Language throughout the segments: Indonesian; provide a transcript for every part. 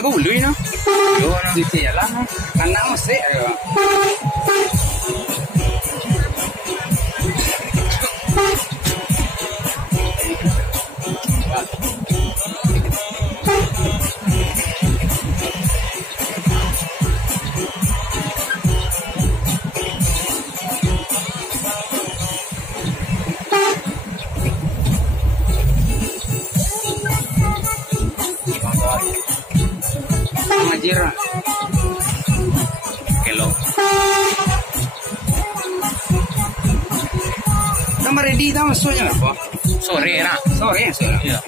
Gue ului no. Yo no dice ya lah. Andamos serio. Majira. Kelo. Kamu ready tahu soalnya apa? Sore nak. Sore. Iya.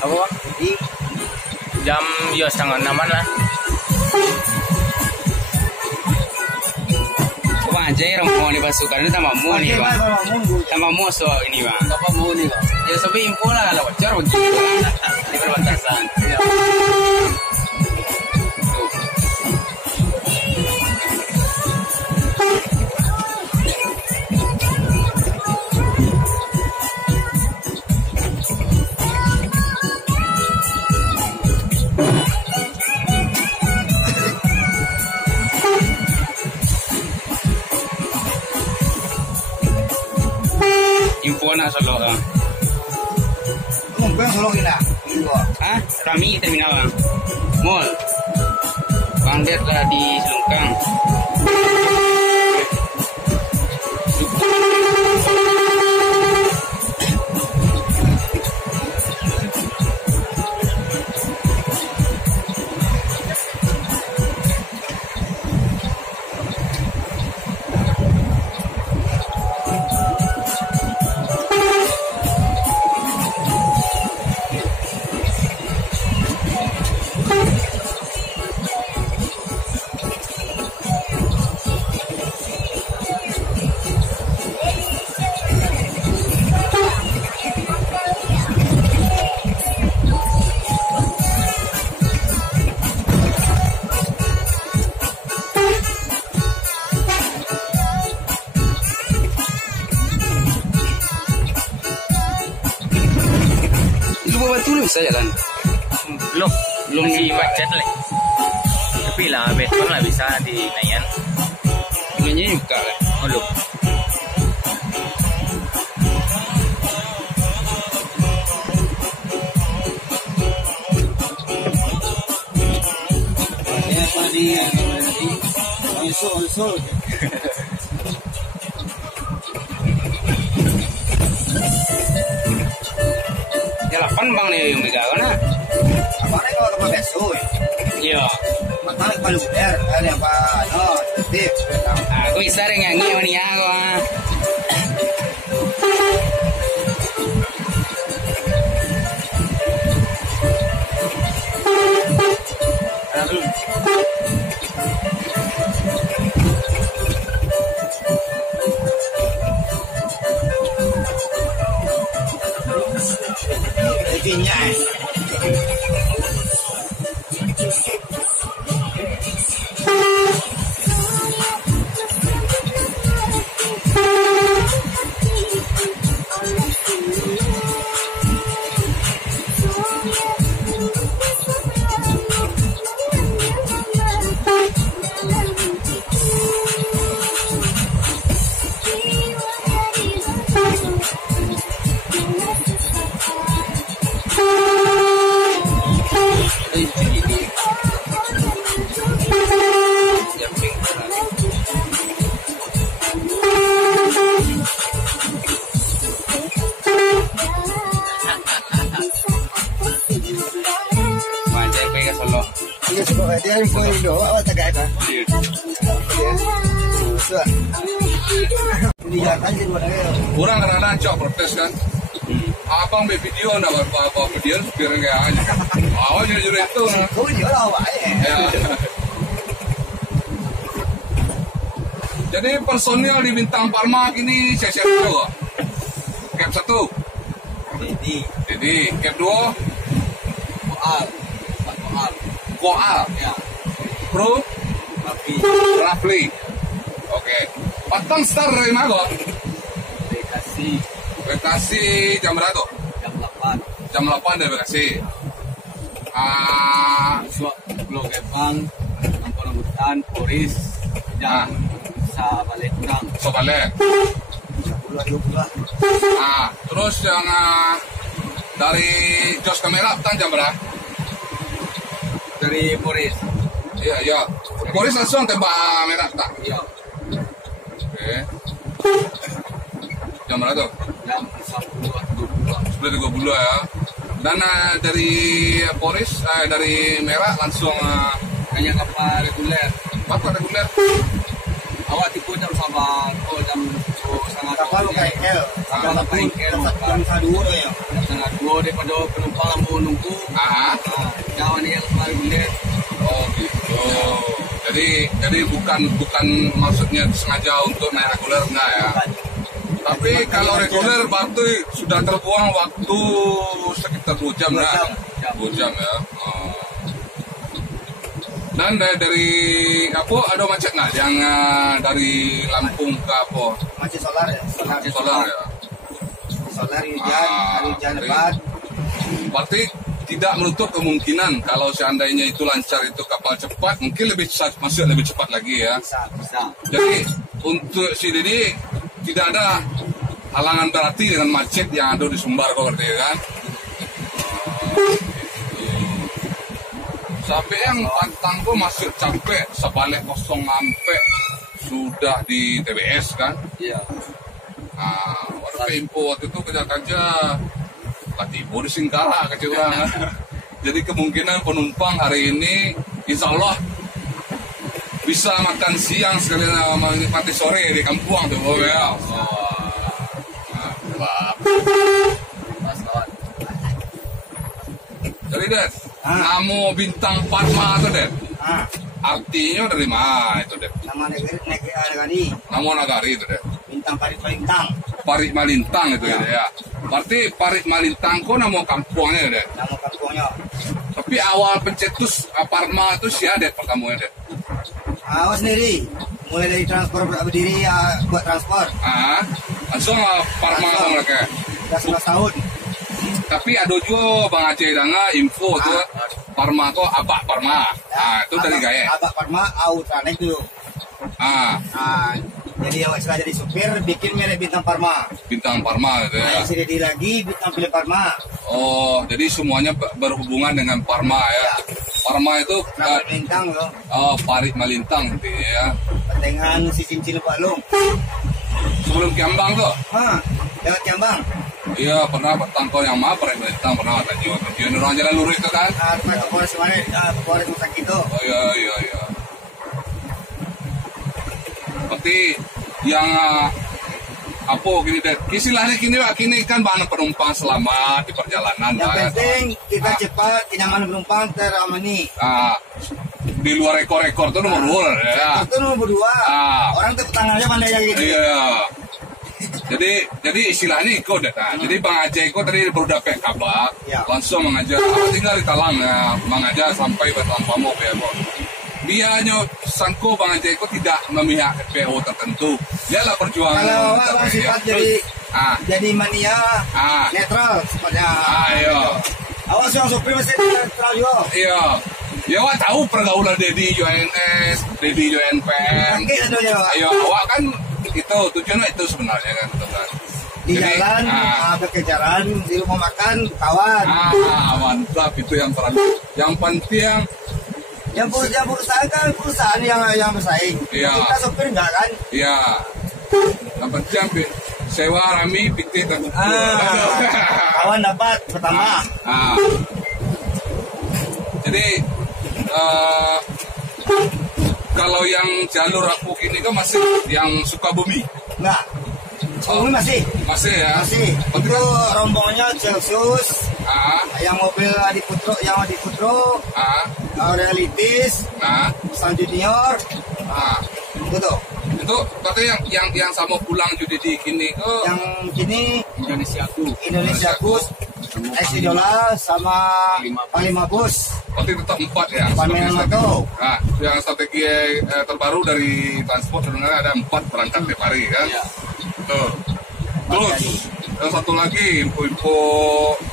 Apa? Jam ya 5:30 lah. Coba aja ya rombongan ini pasukan itu tambah mu nih bang. Tambah mu so ini bang. Apa mu nih bang? Ya sampai info lah kalau bocor begitu di perbatasan. Info na solo. Bukan solo kita. Ah, kami terminal bang. Mall. Bang Ded lah di Selungkang. Belum bisa jalan. Belum masih macet lah. Tapi lah beton lah bisa dinaikan. Ini buka lah. Belum. Sol. Ya 8 bang nih yang megang na. Apa nih kalau tempat beso? Iya. Makanya paling benar ada apa? No, tip. Aku bisa nyanyi ini aku. Kurang karena cok protes kan. abang video enggak bawa video supir kayak aja. Oh, jujur itu. Kau dia lah Pak. Ya. Jadi personil di Bintang Parma ini siapa juga? Cap 1. Jadi cap 2 Koal. Ya. Pro Tapi Rafli. Oke. Patang star dari mana kok? Bekasi jam berapa? Jam 8 dari Bekasi. Pulau Gebang, Kampung Rambutan, Poris, jam balik kurang. Sobalik. Terus yang dari Jos Kamera jam berapa? Dari Poris. Iya. Polis langsung tembak merah tak? Iya. Oke. Jam berapa tuh? Jam 10.30 ya. Dan dari Polis, dari merah langsung hanya kapal reguler. apa reguler? Awak tipu jam Sabang, jam setengah Kapal lu KL. Kapal KL. Jam 2 ya. Jam setengah 2 daripada penumpang mau nunggu. Jauh ni yang kapal reguler. Oh gitu. Jadi bukan maksudnya sengaja untuk naik reguler enggak ya. Tapi kalau reguler berarti sudah terbuang waktu sekitar 2 jam lah. 2 jam ya. Dan dari apa ada macet nggak yang dari Lampung ke apa? Macet solar ya. Solar ya. Solar hujan lebat. Berarti tidak menutup kemungkinan kalau seandainya itu lancar itu kapal cepat mungkin masih lebih cepat lagi ya. Bisa. Jadi untuk si Didi tidak ada halangan berarti dengan macet yang ada di Sumbar kok berarti kan. Sampai yang pantang kok masih capek sebalik kosong sampai sudah di TBS kan. Iya. Waktu info waktu itu kerja Timur di Singkara kecewa. Jadi kemungkinan penumpang hari ini insya Allah bisa makan siang sekalian menikmati sore di kampung tuh ya. Jadi Dad, nama Bintang Parma tuh Dad. Artinya dari mana itu Dad? Nama negari. Nama nagari itu Dad. Bintang Malintang. Parit Malintang itu ya. Berarti Parit Malintang kok nama kampungnya Dad? Nama kampungnya. Tapi awal pencetus Parma itu si Dad pertamanya Dad. Awak sendiri. Mulai dari transport berdiri buat transport. Langsung Parma mereka. Sudah 11 tahun. Tapi ada juga Bang Aceh Danga info tuh Parma kok Abak Parma. Itu dari gaya. Abak Parma Autrane itu. Jadi awak setelah jadi supir bikin merek Bintang Parma. Bintang Parma gitu ya. Saya jadi lagi Bintang Pilih Parma. Oh, jadi semuanya berhubungan dengan Parma ya. Parma itu Malintang loh. Oh, Parit Malintang gitu ya. Dengan si Cincin Balung. Sebelum Kiambang tuh. Lewat Kiambang. Iya, pernah bertangkau yang Parit Malintang pernah ada juga. Tujuan orang jalan lurus itu kan. Polres kemarin, Polres Musang itu. Oh iya. Seperti yang apa gini deh, istilahnya kini kan banyak penumpang selamat di perjalanan. Yang penting kita cepat, kenyamanan penumpang teramani. Di luar rekor-rekor itu nomor 2 ya. Itu nomor 2. Orang tepuk tangannya pandai yang gitu. Iya. Jadi istilahnya ikut deh. Jadi Bang Aceh ikut tadi baru dapat kabar, langsung mengajar. Tinggal di Talang ya, mengajar sampai Batam Pamuk ya kok. Dia hanya sangko Bang Aceh itu tidak memihak PO tertentu. Dia lah perjuangan. Kalau Bang sifat jadi mania netral sifatnya. Iya. Awas yang supir mesti netral juga. Iya. Ya awak tahu pergaulan Dedi UNS, Dedi UNPM. Ayo awak kan itu tujuannya itu sebenarnya kan. Di jalan berkejaran, di rumah makan kawan. Mantap itu yang penting. Yang perusahaan kan perusahaan yang bersaing. Iya. Kita sopir enggak kan? Iya. Yang penting sewa rami pikir dan kawan dapat pertama. Jadi kalau yang jalur Apuk ini kan masih yang Sukabumi. Enggak. Sebelumnya Masih ya. Masih. Itu rombongannya Celsius. Yang mobil Adi Putro. Realitis. San Junior. Itu. Itu katanya yang sama pulang jadi di kini ke yang kini Indonesia Kus Idola sama Panglima Bus. Berarti tetap 4 ya. Nah, yang strategi terbaru dari transport sebenarnya ada 4 berangkat tiap hari kan. Tuh. Terus yang satu lagi info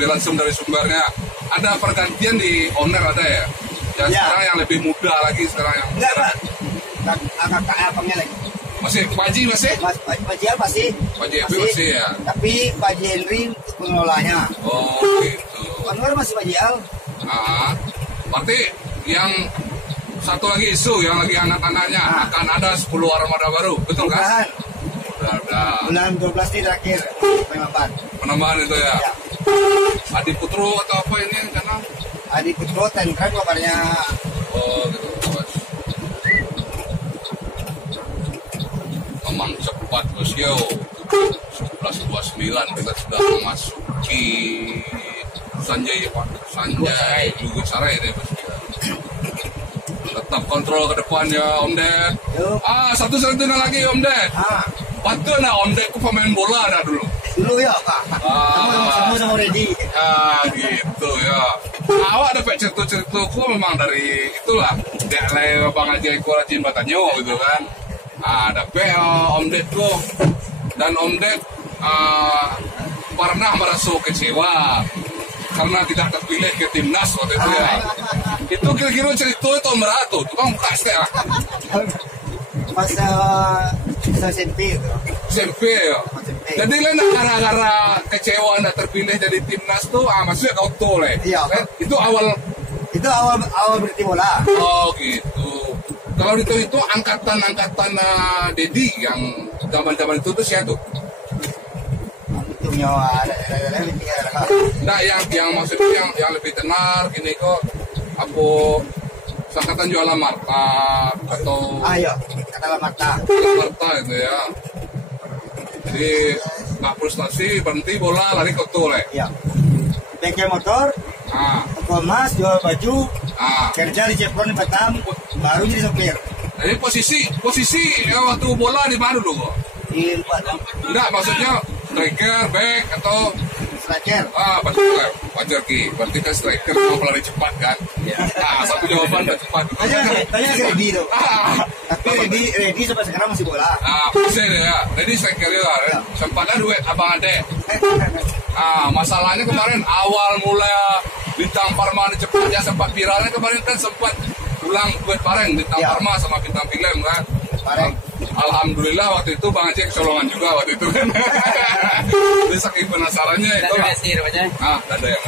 langsung dari sumbernya, ada pergantian di owner ada ya. Yang sekarang yang lebih muda lagi sekarang yang enggak Pak. Kakak abangnya lagi. Masih Pak Haji masih? Pak Haji masih ya. Tapi Pak Haji Henry pengelolanya. Oh gitu. Anwar masih Pak Haji. Berarti yang satu lagi isu yang lagi anak-anaknya akan ada 10 armada baru, betul kan? Bulan 12 ini terakhir penambahan itu ya. Adi Putro atau apa ini karena? Adi Putro Tenkrek kabarnya. Oh gitu. Memang cepat bos yo. 11:29 kita sudah memasuki Sanjay juga Sarai deh bos. Tetap kontrol ke depannya Om Ded. Satu-satunya lagi Om Ded. Patut nak Om Ded ku pemain bola dah dulu. Dulu ya Pak. Sama ready. Gitu ya. Awak dapat cerita-cerita ku memang dari itulah. Dek lai Bang Haji ku rajin batanyo gitu kan. Dapat Om Ded ku dan Om Ded pernah merasa kecewa karena tidak terpilih ke timnas waktu itu ya. Itu kira-kira cerita itu Om Ratu, itu kan buka setelah. Pas SMP itu. SMP ya. Jadi lah gara-gara kecewa tidak terpilih jadi timnas tuh, maksudnya kau tuh le. Iya. Itu awal berarti bola. Oh gitu. Kalau itu angkatan Dedi yang zaman itu tuh siapa tuh? Nah, yang maksudnya yang lebih tenar gini kok apa angkatan jualan Marta atau kata Marta itu ya. Jadi nggak frustasi berhenti bola lari ke tuh le. Iya. Bengkel motor. Toko emas, jual baju. Kerja di Chevron di Batam, baru jadi sopir. Jadi posisi waktu bola di mana dulu? Di Batam. Enggak, maksudnya striker, back atau striker. Wajar Ki. Berarti kan striker mau pelari cepat kan? Satu jawaban cepat. Tanya Redi tuh. Tapi Redi sampai sekarang masih bola. Bisa deh ya. Redi striker ya. Sempatnya duet abang adek. Masalahnya kemarin awal mulai Bintang Parma cepatnya sempat viralnya kemarin kan sempat ulang duet bareng Bintang Parma sama Bintang Film kan. Alhamdulillah waktu itu Bang Aceh kecolongan juga waktu itu kan. Jadi saking penasarannya itu lah. Ada yang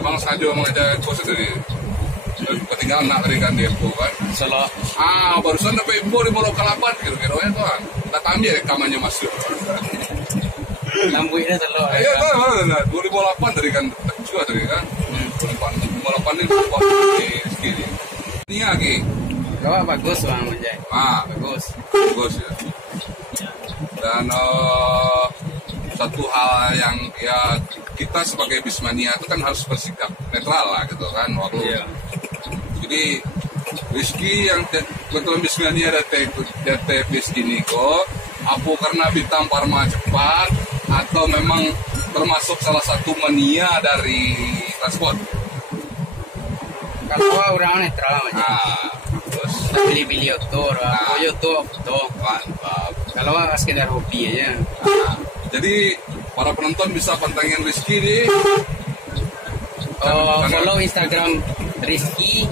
memang sengaja mengajak coach dari ketinggalan nak tadi kan di info kan. Solo. Barusan dapat info di Molo Kalapan kira-kira itu kan. Kita ambil rekamannya masuk. Lambunya selo. Iya kan, 2008 dari kan juga tadi kan. 2008 ini di sini. Ini lagi. Kau bagus Bang Manjai. Bagus ya. Dan satu hal yang ya kita sebagai Bismania itu kan harus bersikap netral lah gitu kan waktu. Jadi Rizky yang kebetulan Bismania dari Rizky Niko, apa karena Bintang Parma cepat atau memang termasuk salah satu mania dari transport? Kalau orang netral aja. Pilih-pilih otor, foto. Kalau sekedar hobi aja. Jadi para penonton bisa pantengin Rizky di follow Instagram Rizky_RBMC.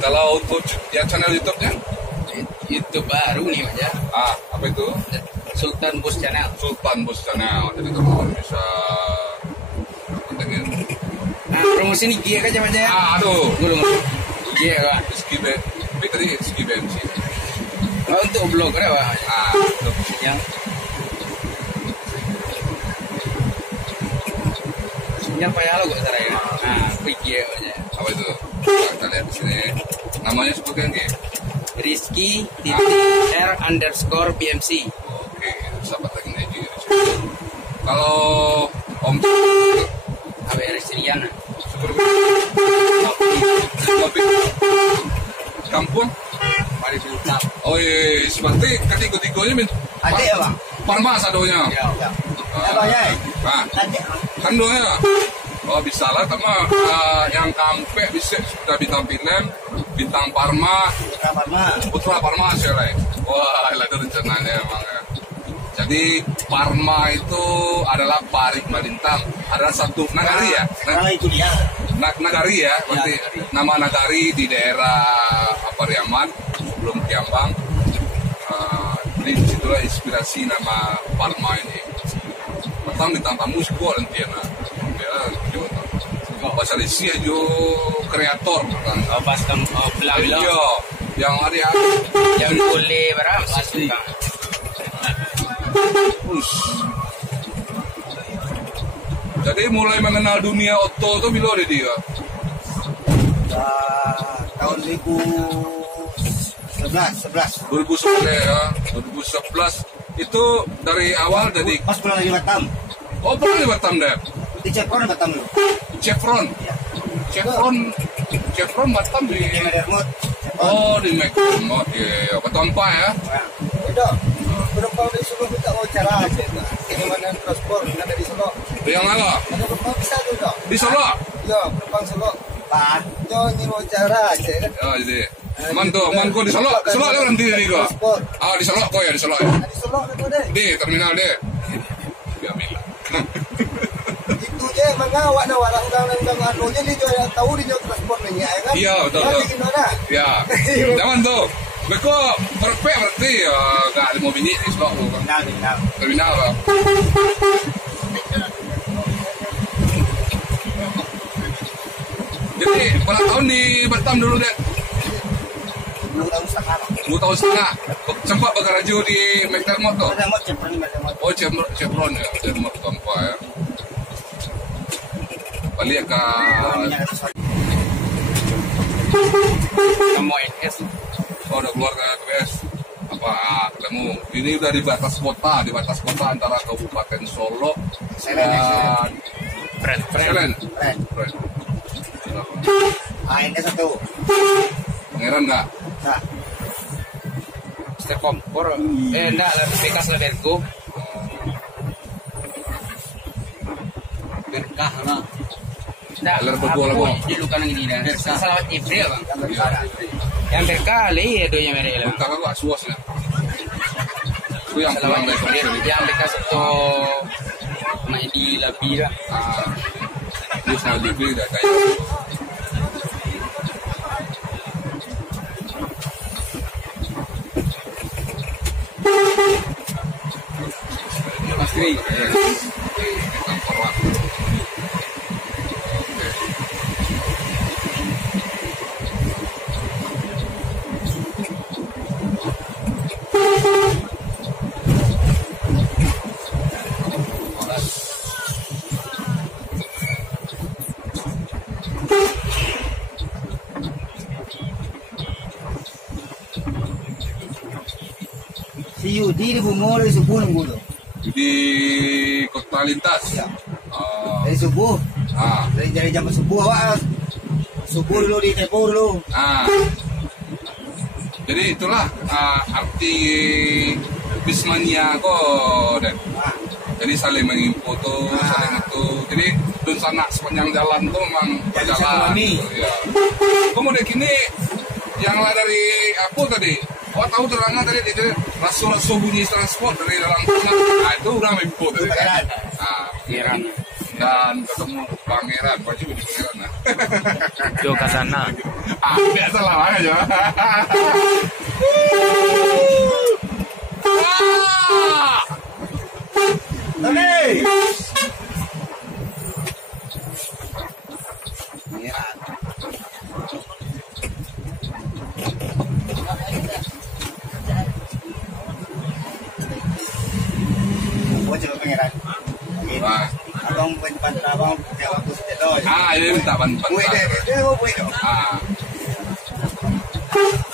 Kalau untuk ya channel YouTube-nya? YouTube baru nih aja. Apa itu? Sultan Bus Channel. Jadi teman-teman bisa pantengin. Promosi ini Gia aja aja. Aduh. Gia kan. Rizky BMC. Untuk blogger apa? Untuk yang Sinyal payah lo gue caranya. Nah, pikir aja. Apa itu? Kita lihat di sini. Namanya seperti apa? Rizky R_PMC. Oke, sahabat lagi di sini. Kalau Om AWR Siriana. Kopi kampung Mari Sultan. oh iya seperti ketiga-tiganya min Adik ya bang? Parmas adonya Ya. Apa ya? nah Adik. kan doanya oh bisa lah sama yang kampe bisa sudah bintang film bintang Parma Kabar mah. Putra Parma sih lah wah itu rencananya emang ya. Jadi Parma itu adalah Parik Malintang adalah satu nagari ya Karena itu dia. Nagari ya, berarti nama nagari di daerah Pariaman sebelum Kiambang. Jadi disitulah inspirasi nama Parma ini. Pertama ditambah musik dan tiana. Bahasa Malaysia jo kreator kan. Oh pas kamu bilang Iya, yang ada yang boleh berapa asli. Jadi mulai mengenal dunia oto itu bila ada dia? Tahun 2011. 2011 ya, 2011 itu dari awal jadi. Pas pulang dari Batam. Oh pernah di Batam deh. Di Chevron Batam dulu. Chevron Batam di. Di Medermut. Oh di McDermott ya, Batam Pak ya. Itu penumpang dari Solo kita wawancara aja. Bagaimana transport ada di Solo? Yang apa? Ada penumpang bisa juga. Di Solo? Ya, penumpang Solo. Pak. Itu ingin wawancara aja kan. Ya jadi. Mantu di Solo ada nanti di kok. Transport. Ah di Solo kok ya di Solo ya. Di Solo itu deh. Di terminal deh. Ya bilang. Itu je mengawak na warang-warang anu jadi dia tahu dia transport ni ya kan. Iya betul. Jadi gimana? Ya. Zaman tuh. Beko berpek berarti ya gak ada mobil ini di Solo kan. Terminal Pak. Jadi berapa tahun di Batam dulu deh? 2 tahun setengah. 2 tahun setengah. Sempat bekerja di McDermott tuh. Medermut Chevron Medermut. Oh Chevron ya, Medermott tanpa ya. Balik ke Kamu NS. oh, udah keluar ke KBS. Apa ketemu? Ini udah di batas kota antara Kabupaten Solo dan Selen. ini satu. Pangeran nggak? Nah, Mister Kompor. Enggak lah bekas lah Bergo. Berkah lah. Enggak. Aler Bergo lah bang. Di lukan ini dah. Berkah. Salawat Jibril bang. Iya. Yang berkali ya doanya mereka. Bukan aku suas ya. Itu yang pulang Salawat dari Jibril. Yang bekas itu naik di Labira. Dia sangat dibeli dah kayak. Pasti. si Yudi di Bungol di subuh nunggu lo. Di Kota Lintas. Ya. Oh. Dari subuh. Dari jam subuh awak. Subuh dulu di Tepo dulu. Jadi itulah arti Bismania kok dan jadi saling menginfoto, saling itu. Jadi dun sana sepanjang jalan tuh memang berjalan. Gitu, ya. Kemudian kini yang lah dari aku tadi, tahu terangnya tadi itu rasul bunyi transport dari dalam sana. Nah itu udah menginfo tadi kan. Pangeran. Dan ketemu pangeran, pasti di pangeran. Jo ke sana. Biasa lah aja. Oke. Gua coba pangeran. Abang tempat abang jawab tuh dia minta bantuan.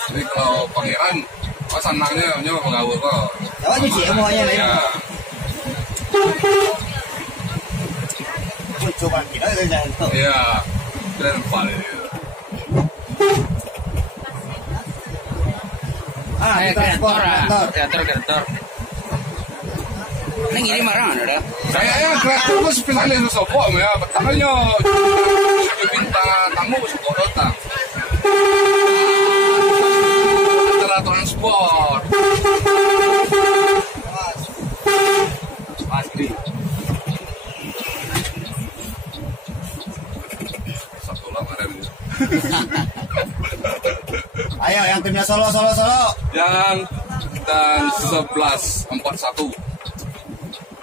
Jadi kalau pangeran, pas anaknya nyawa pengawur kok. Jawab cuci semuanya nih. Coba kita jangan tahu. Iya, dan paling. Kreator. Ini gini marah ada. Kayaknya kreator itu spesialis susah bom ya. Pertamanya minta tamu suka datang. Antara transport. Pasti. Satu lama ada ini. Ayo yang timnya Solo. Yang dan 11:41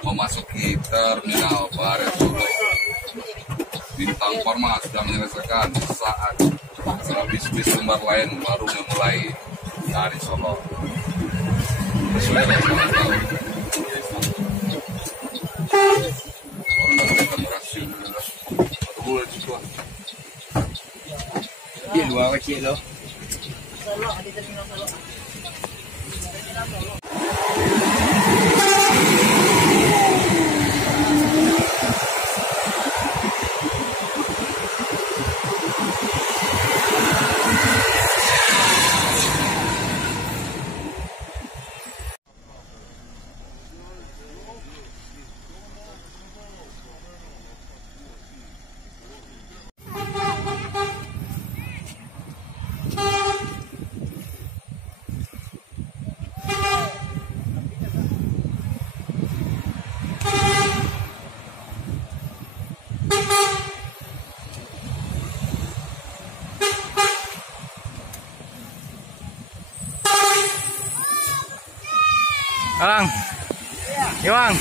memasuki terminal Baret Solo. Bintang Pharma sudah menyelesaikan saat bis-bis lembar lain baru memulai dari Solo. Sesuai dengan tahu. Dia dua kecil loh. Bang. Iya, Bang.